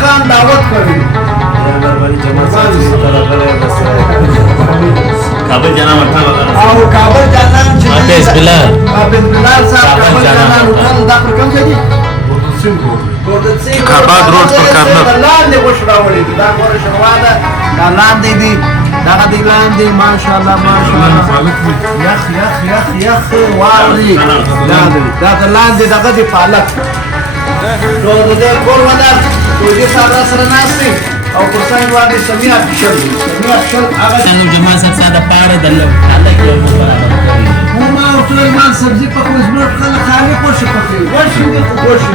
خان دعوت کړی کابل جانان ہوٹل او کابل جانان چې حافظ بلال صاحب کابل جانان ہوٹل دا پر کوم ځای دی کابل روډ پر کارنر لاندې غوښ راوړي دا غوښ شواده دا لاندې دی دا دی لاندې ماشاءالله ماشاءالله یخ یخ یخ یخ واوري دا لاندې دغه دی پالک نو دې کور ودا دوی سره سره ناشتي او پرسان باندې سمیا فشل هغه څنګه جمال صاحب ساده پاره دلته الله کې مبارک ما او سليمان سبزي په کوزمر خلک خالي خوش پکې غوښې دي غوښې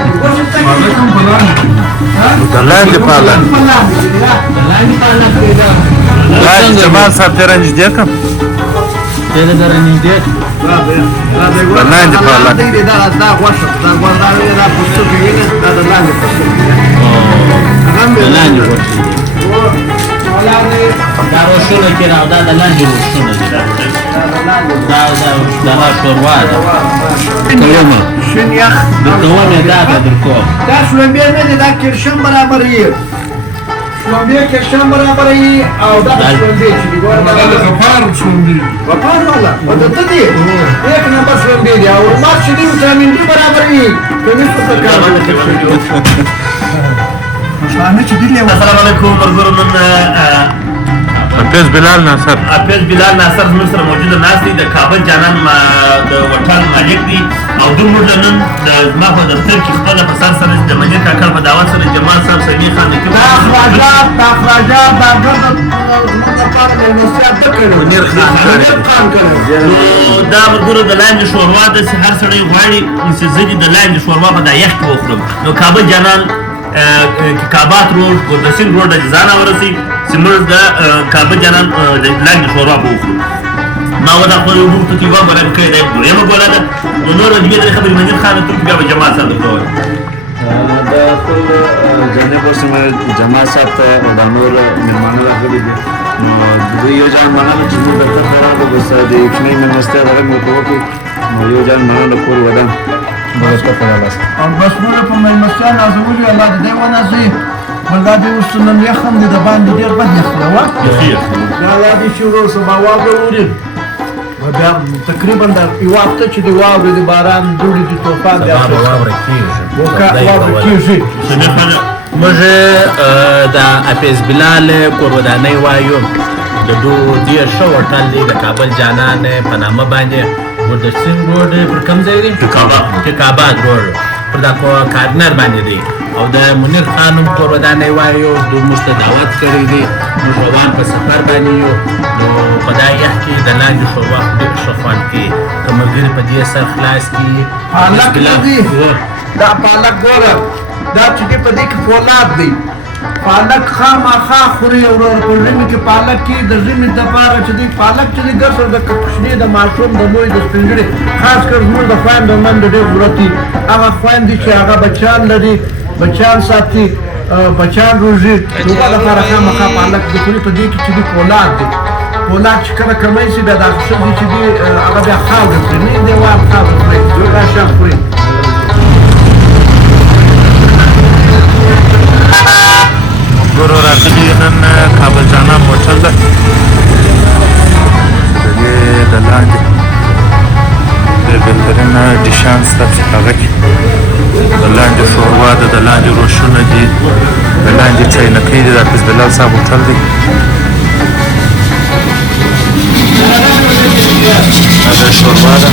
علیکم بلان دلاندې پالن دلاندې پالن راځي جمال صاحب ته رنځ دې کوم دې درنې دې دلاندې پالن دا غوښه دا غوړاوي دا پوسټ کې دا دلاندې پوسټ دلاندې ورشي دا روشونه کې راو دا دلاندې روشونه دا شوروا ده کلمه شنیخ دونه دا درکو دا شلومبې نه دا کرشم برابر یې شلومبې کرشم برابر یې او دا شلومبې چې ګور دا غفار شلومبې غفار والا ودته دي یک نمبر شلومبې دی او ما چې دی وټامین ډي برابر یې کني څه کار مشانه چې دی له السلام علیکم ورغورن حافظ بلال ناصر حافظ بلال ناصر زموږ سره موجوده ناست دی د کابل جانان د هوټل مالک دی او دومره نن زما په دفتر کې خپله په سر سره د منیر کاکړ په دعوت سره جمال صاحب صحیح خان د اخراجات دا ګرد لپاره د نصیحت کړو منیر خان نو دا ورګورو د لاندې شوروا د هر سړی غواړي چې زه دې د لاندې شوروا په دا یخ کې وخورم نو کابل جانان کابات روډ ګردسین روډ د ځانه ورسي سیمر د کابل جانان د لاندې شوروا په وخورو ما ودا خپل یو بوت کې وګورم بلل کړی دی یم بوله ده نو نور دې د خبرې منیر خان ته بیا به جمال صاحب ته وایي دا خپل جنب اوسمیع جمال صاحب ته د نور مېلمانه راغلي دي نو دوی یو ځان مننه چې موږ دفتر ته راغلو بس د یخنۍ مېلمستیا دغه مو وکړو نو یو ځان مننه کور ودان او بس موږ په مېلمستیا نازولي الله دې ونازي بلدا دې اوس نن یخم دې د باندې ډېر بد یخ دی وا دا لا دې شروع سبا واوري بیا تقریبا د یو هفته چې د واورې د باران ډوډۍ د طوفان دی موږ د حافظ بلال کور ودانۍ وایو د دیر ښه هوټل دی د کابل جانان په نامه باندې ګردسین روډ پر کوم ځای دی کابل روډ پر دا کارنر باندې دی او د منیر خانم کور ودانۍ وایو موږ ته دعوت کړی دی موږ روان په سفر باندې یو نو په دا یخ کې د لاندې شوروا ډېر ښه خوند کوي که ملګري په دې سر خلاص کړي دا پالک ګوره دا چې په دې کې فولاد دی پالک خامخا خوري ورور په ژمي کې پالک کې د ژمي دپاره چې دی پالک چې دی ګرځو د کوچني د ماشوم د لوی د سپینګړي خاص کر زموږ د خویندو نن ډېر ضرورت دي هغه خویندې چې هغه بچیان لري بچیان ساتي بچیان روزي نو هغه لپاره خامخا پالک د خوري په دې کې چې دی فولاد دی فولاد چې کله کمی شي بیا دا ښځې چې دی هغه بیا خاورې خوري نه دی وار خاورې خوري جوړه شام خوري ګورو راغلي نن کابل جانان هوټل ده د دې د لاندې ډېر بهترین ډیشان شته هغه کې د لاندې شوروا ده د لاندې روشونه دي د لاندې چاینکۍ دي د حافظ بلال صاحب هوټل دی دا شوروا ده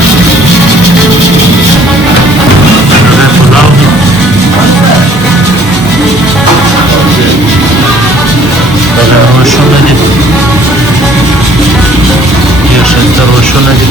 دا پلاو دی دا روشونه دي ډېر ښایسته روشونه دي